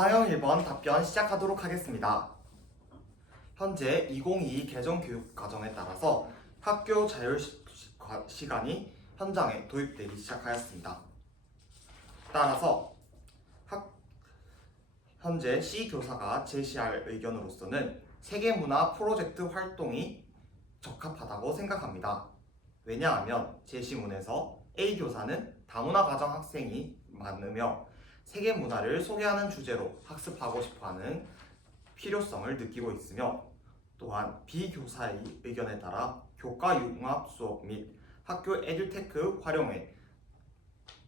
구상형 1번 답변 시작하도록 하겠습니다. 현재 2022 개정교육과정에 따라서 학교 자율시간이 현장에 도입되기 시작하였습니다. 따라서 현재 C교사가 제시할 의견으로서는 세계문화 프로젝트 활동이 적합하다고 생각합니다. 왜냐하면 제시문에서 A교사는 다문화 가정 학생이 많으며 세계문화를 소개하는 주제로 학습하고 싶어하는 필요성을 느끼고 있으며, 또한 B교사의 의견에 따라 교과 융합 수업 및 학교 에듀테크 활용에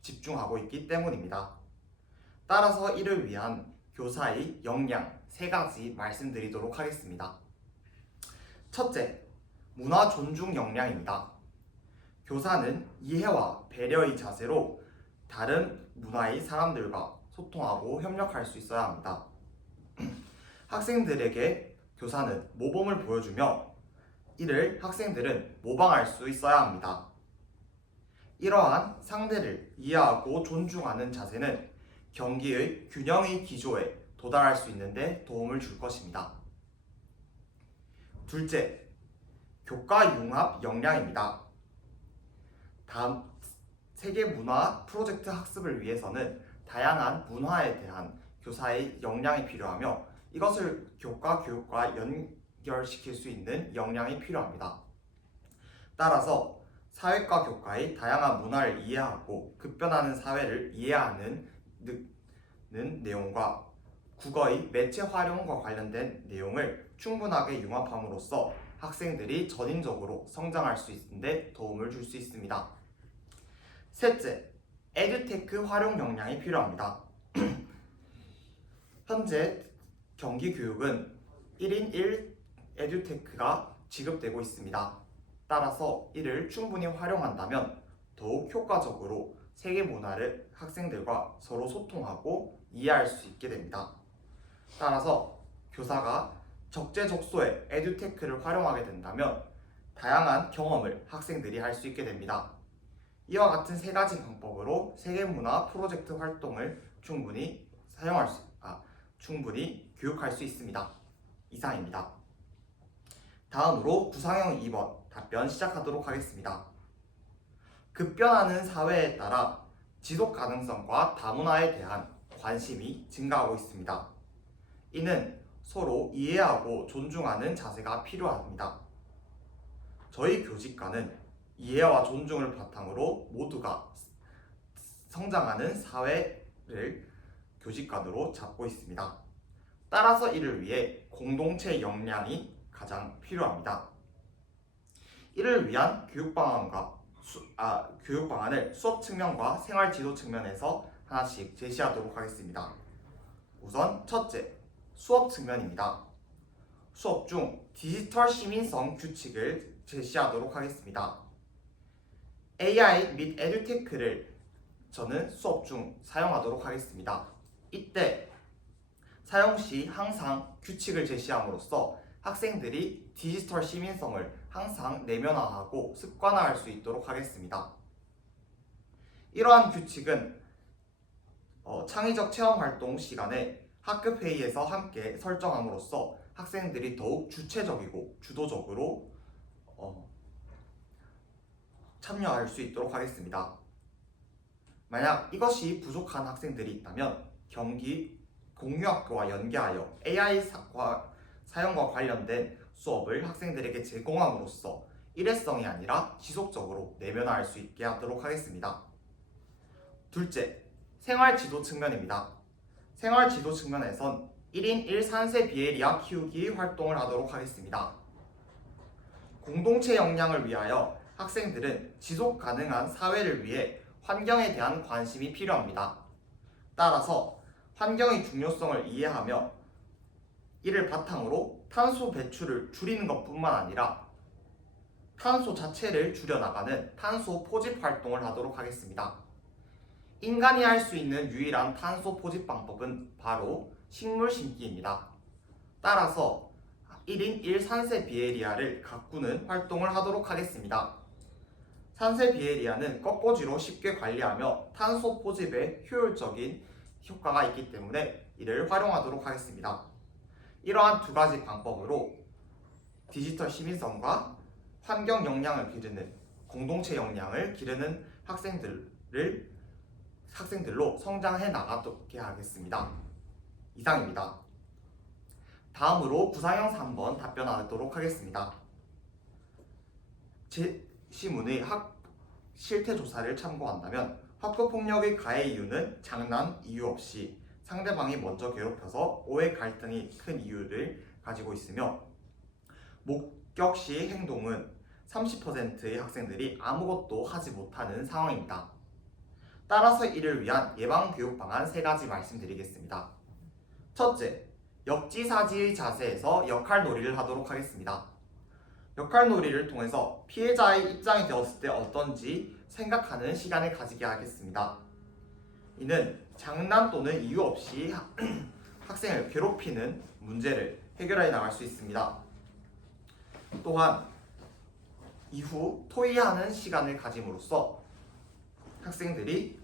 집중하고 있기 때문입니다. 따라서 이를 위한 교사의 역량 3가지 말씀드리도록 하겠습니다. 첫째, 문화 존중 역량입니다. 교사는 이해와 배려의 자세로 다른 문화의 사람들과 소통하고 협력할 수 있어야 합니다. 학생들에게 교사는 모범을 보여주며 이를 학생들은 모방할 수 있어야 합니다. 이러한 상대를 이해하고 존중하는 자세는 경기의 균형의 기조에 도달할 수 있는데 도움을 줄 것입니다. 둘째, 교과 융합 역량입니다. 다음 세계문화 프로젝트 학습을 위해서는 다양한 문화에 대한 교사의 역량이 필요하며 이것을 교과 교육과 연결시킬 수 있는 역량이 필요합니다. 따라서 사회과 교과의 다양한 문화를 이해하고 급변하는 사회를 이해하는 내용과 국어의 매체 활용과 관련된 내용을 충분하게 융합함으로써 학생들이 전인적으로 성장할 수 있는데 도움을 줄 수 있습니다. 셋째, 에듀테크 활용 역량이 필요합니다. 현재 경기교육은 1인 1 에듀테크가 지급되고 있습니다. 따라서 이를 충분히 활용한다면 더욱 효과적으로 세계 문화를 학생들과 서로 소통하고 이해할 수 있게 됩니다. 따라서 교사가 적재적소에 에듀테크를 활용하게 된다면 다양한 경험을 학생들이 할 수 있게 됩니다. 이와 같은 3가지 방법으로 세계문화 프로젝트 활동을 충분히 교육할 수 있습니다. 이상입니다. 다음으로 구상형 2번 답변 시작하도록 하겠습니다. 급변하는 사회에 따라 지속 가능성과 다문화에 대한 관심이 증가하고 있습니다. 이는 서로 이해하고 존중하는 자세가 필요합니다. 저희 교직과는 이해와 존중을 바탕으로 모두가 성장하는 사회를 교직관으로 잡고 있습니다. 따라서 이를 위해 공동체 역량이 가장 필요합니다. 이를 위한 교육 방안을 수업 측면과 생활 지도 측면에서 하나씩 제시하도록 하겠습니다. 우선 첫째, 수업 측면입니다. 수업 중 디지털 시민성 규칙을 제시하도록 하겠습니다. AI 및 에듀테크를 저는 수업 중 사용하도록 하겠습니다. 이때 사용 시 항상 규칙을 제시함으로써 학생들이 디지털 시민성을 항상 내면화하고 습관화할 수 있도록 하겠습니다. 이러한 규칙은 창의적 체험활동 시간에 학급회의에서 함께 설정함으로써 학생들이 더욱 주체적이고 주도적으로 참여할 수 있도록 하겠습니다. 만약 이것이 부족한 학생들이 있다면 경기 공유학교와 연계하여 AI 사용과 관련된 수업을 학생들에게 제공함으로써 일회성이 아니라 지속적으로 내면화할 수 있게 하도록 하겠습니다. 둘째, 생활지도 측면입니다. 생활지도 측면에선 1인 1산세 비에리아 키우기 활동을 하도록 하겠습니다. 공동체 역량을 위하여 학생들은 지속 가능한 사회를 위해 환경에 대한 관심이 필요합니다. 따라서 환경의 중요성을 이해하며 이를 바탕으로 탄소 배출을 줄이는 것뿐만 아니라 탄소 자체를 줄여나가는 탄소 포집 활동을 하도록 하겠습니다. 인간이 할 수 있는 유일한 탄소 포집 방법은 바로 식물 심기입니다. 따라서 1인 1산세 비에리아를 가꾸는 활동을 하도록 하겠습니다. 산세 비에리아는 꺾꽂이로 쉽게 관리하며 탄소 포집에 효율적인 효과가 있기 때문에 이를 활용하도록 하겠습니다. 이러한 두 가지 방법으로 디지털 시민성과 환경 역량을 기르는 공동체 역량을 기르는 학생들로 성장해 나가게 하겠습니다. 이상입니다. 다음으로 구상형 3번 답변하도록 하겠습니다. 제시문의 실태 조사를 참고한다면 학교폭력의 가해 이유는 장난 이유 없이 상대방이 먼저 괴롭혀서 오해 갈등이 큰 이유를 가지고 있으며 목격시 행동은 30%의 학생들이 아무것도 하지 못하는 상황입니다. 따라서 이를 위한 예방교육 방안 3가지 말씀드리겠습니다. 첫째, 역지사지의 자세에서 역할놀이를 하도록 하겠습니다. 역할놀이를 통해서 피해자의 입장이 되었을 때 어떤지 생각하는 시간을 가지게 하겠습니다. 이는 장난 또는 이유 없이 학생을 괴롭히는 문제를 해결해 나갈 수 있습니다. 또한 이후 토의하는 시간을 가짐으로써 학생들이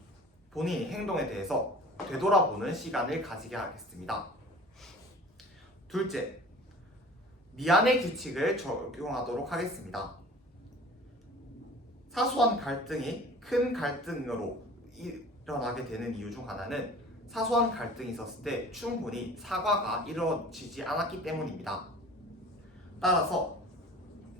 본인의 행동에 대해서 되돌아보는 시간을 가지게 하겠습니다. 둘째, 미안의 규칙을 적용하도록 하겠습니다. 사소한 갈등이 큰 갈등으로 일어나게 되는 이유 중 하나는 사소한 갈등이 있었을 때 충분히 사과가 이루어지지 않았기 때문입니다. 따라서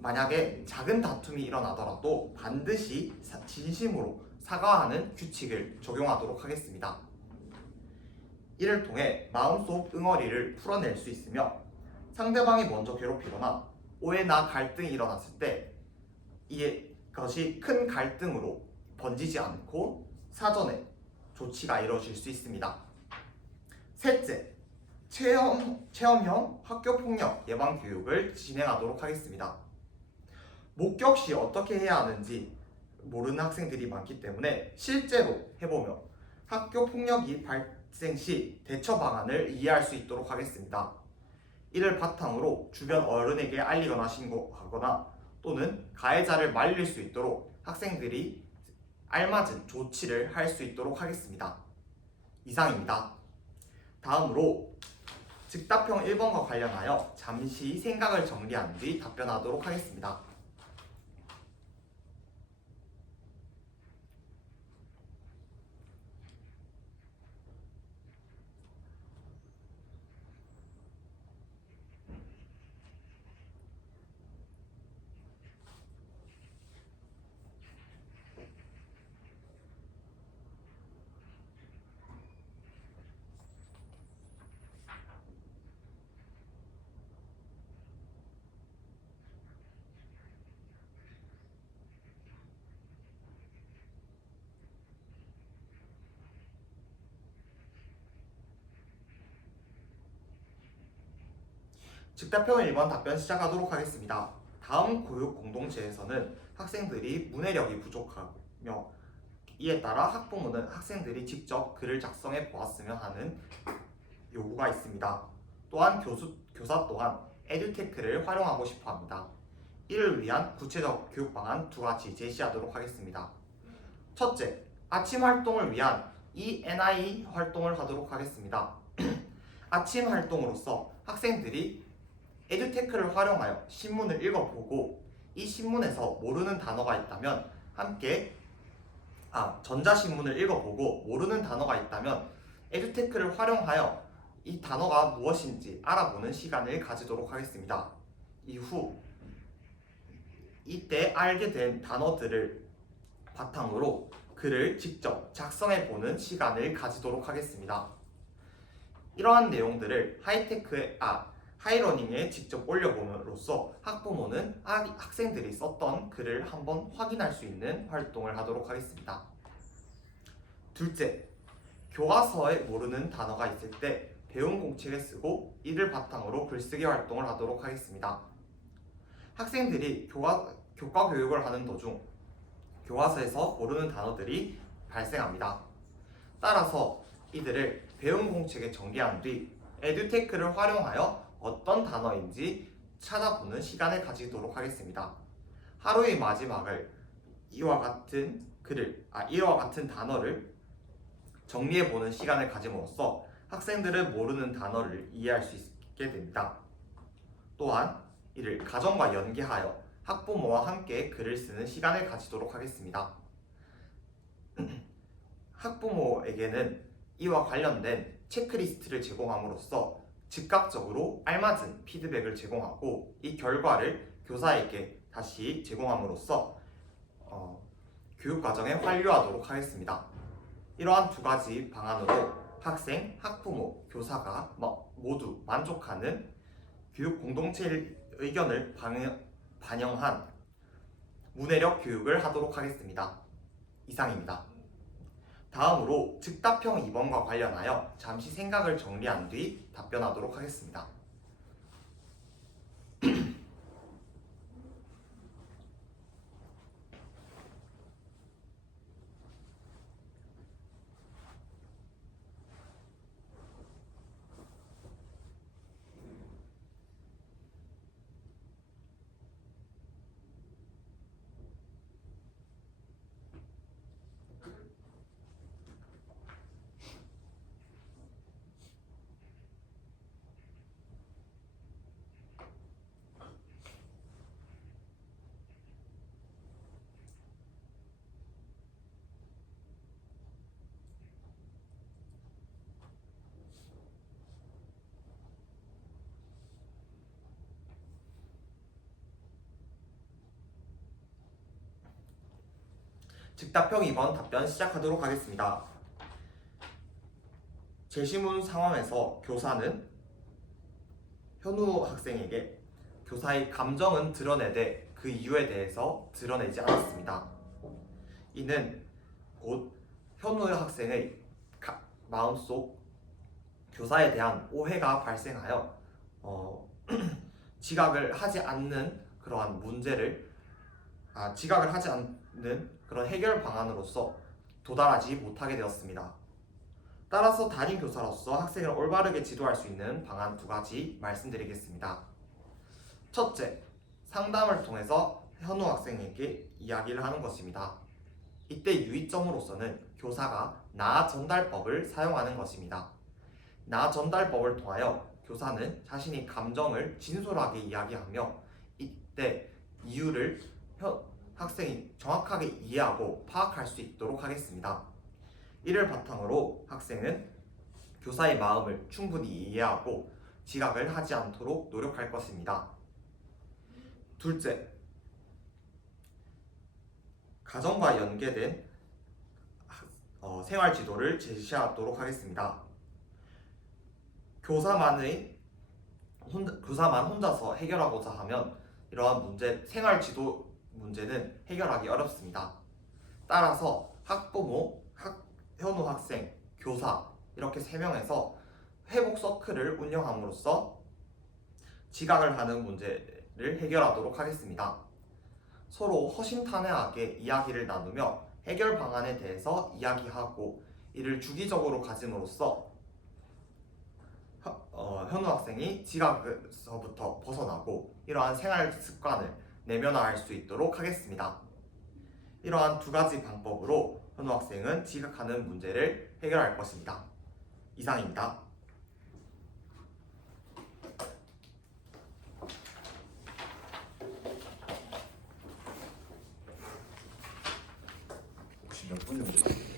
만약에 작은 다툼이 일어나더라도 반드시 진심으로 사과하는 규칙을 적용하도록 하겠습니다. 이를 통해 마음속 응어리를 풀어낼 수 있으며 상대방이 먼저 괴롭히거나 오해나 갈등이 일어났을 때 이것이 큰 갈등으로 번지지 않고 사전에 조치가 이루어질 수 있습니다. 셋째, 체험형 학교폭력 예방교육을 진행하도록 하겠습니다. 목격 시 어떻게 해야 하는지 모르는 학생들이 많기 때문에 실제로 해보며 학교폭력이 발생 시 대처 방안을 이해할 수 있도록 하겠습니다. 이를 바탕으로 주변 어른에게 알리거나 신고하거나 또는 가해자를 말릴 수 있도록 학생들이 알맞은 조치를 할 수 있도록 하겠습니다. 이상입니다. 다음으로 즉답형 1번과 관련하여 잠시 생각을 정리한 뒤 답변하도록 하겠습니다. 즉답형 1번 답변 시작하도록 하겠습니다. 다음 교육 공동체에서는 학생들이 문해력이 부족하며 이에 따라 학부모는 학생들이 직접 글을 작성해 보았으면 하는 요구가 있습니다. 또한 교사 또한 에듀테크를 활용하고 싶어 합니다. 이를 위한 구체적 교육 방안 2가지 제시하도록 하겠습니다. 첫째, 아침 활동을 위한 ENI 활동을 하도록 하겠습니다. 아침 활동으로서 학생들이 에듀테크를 활용하여 신문을 읽어보고 이 신문에서 모르는 단어가 있다면 전자신문을 읽어보고 모르는 단어가 있다면 에듀테크를 활용하여 이 단어가 무엇인지 알아보는 시간을 가지도록 하겠습니다. 이후 이때 알게 된 단어들을 바탕으로 글을 직접 작성해보는 시간을 가지도록 하겠습니다. 이러한 내용들을 하이러닝에 직접 올려봄으로써 학부모는 학생들이 썼던 글을 한번 확인할 수 있는 활동을 하도록 하겠습니다. 둘째, 교과서에 모르는 단어가 있을 때 배운 공책에 쓰고 이를 바탕으로 글쓰기 활동을 하도록 하겠습니다. 학생들이 교과 교육을 하는 도중 교과서에서 모르는 단어들이 발생합니다. 따라서 이들을 배운 공책에 정리한 뒤 에듀테크를 활용하여 어떤 단어인지 찾아보는 시간을 가지도록 하겠습니다. 하루의 마지막을 이와 같은 단어를 정리해보는 시간을 가짐으로써 학생들은 모르는 단어를 이해할 수 있게 됩니다. 또한 이를 가정과 연계하여 학부모와 함께 글을 쓰는 시간을 가지도록 하겠습니다. 학부모에게는 이와 관련된 체크리스트를 제공함으로써 즉각적으로 알맞은 피드백을 제공하고 이 결과를 교사에게 다시 제공함으로써 교육과정에 환류하도록 하겠습니다. 이러한 두 가지 방안으로 학생, 학부모, 교사가 모두 만족하는 교육 공동체의 의견을 반영한 문해력 교육을 하도록 하겠습니다. 이상입니다. 다음으로 즉답형 2번과 관련하여 잠시 생각을 정리한 뒤 답변하도록 하겠습니다. 즉답형 2번 답변 시작하도록 하겠습니다. 제시문 상황에서 교사는 현우 학생에게 교사의 감정은 드러내되 그 이유에 대해서 드러내지 않았습니다. 이는 곧 현우 학생의 마음속 교사에 대한 오해가 발생하여 지각을 하지 않는 그러한 문제를 지각을 하지 않는 그런 해결 방안으로서 도달하지 못하게 되었습니다. 따라서 담임 교사로서 학생을 올바르게 지도할 수 있는 방안 두 가지 말씀드리겠습니다. 첫째, 상담을 통해서 현우 학생에게 이야기를 하는 것입니다. 이때 유의점으로서는 교사가 나 전달법을 사용하는 것입니다. 나 전달법을 통하여 교사는 자신의 감정을 진솔하게 이야기하며 이때 이유를 학생이 정확하게 이해하고 파악할 수 있도록 하겠습니다. 이를 바탕으로 학생은 교사의 마음을 충분히 이해하고 지각을 하지 않도록 노력할 것입니다. 둘째, 가정과 연계된 생활 지도를 제시하도록 하겠습니다. 교사만 혼자서 해결하고자 하면 이러한 생활 지도 문제는 해결하기 어렵습니다. 따라서 학부모, 현우 학생, 교사 이렇게 3명에서 회복 서클을 운영함으로써 지각을 하는 문제를 해결하도록 하겠습니다. 서로 허심탄회하게 이야기를 나누며 해결 방안에 대해서 이야기하고 이를 주기적으로 가짐으로써 현우 학생이 지각에서부터 벗어나고 이러한 생활 습관을 내면화할 수 있도록 하겠습니다. 이러한 두 가지 방법으로 현우 학생은 지각하는 문제를 해결할 것입니다. 이상입니다. 혹시 몇 분이었죠?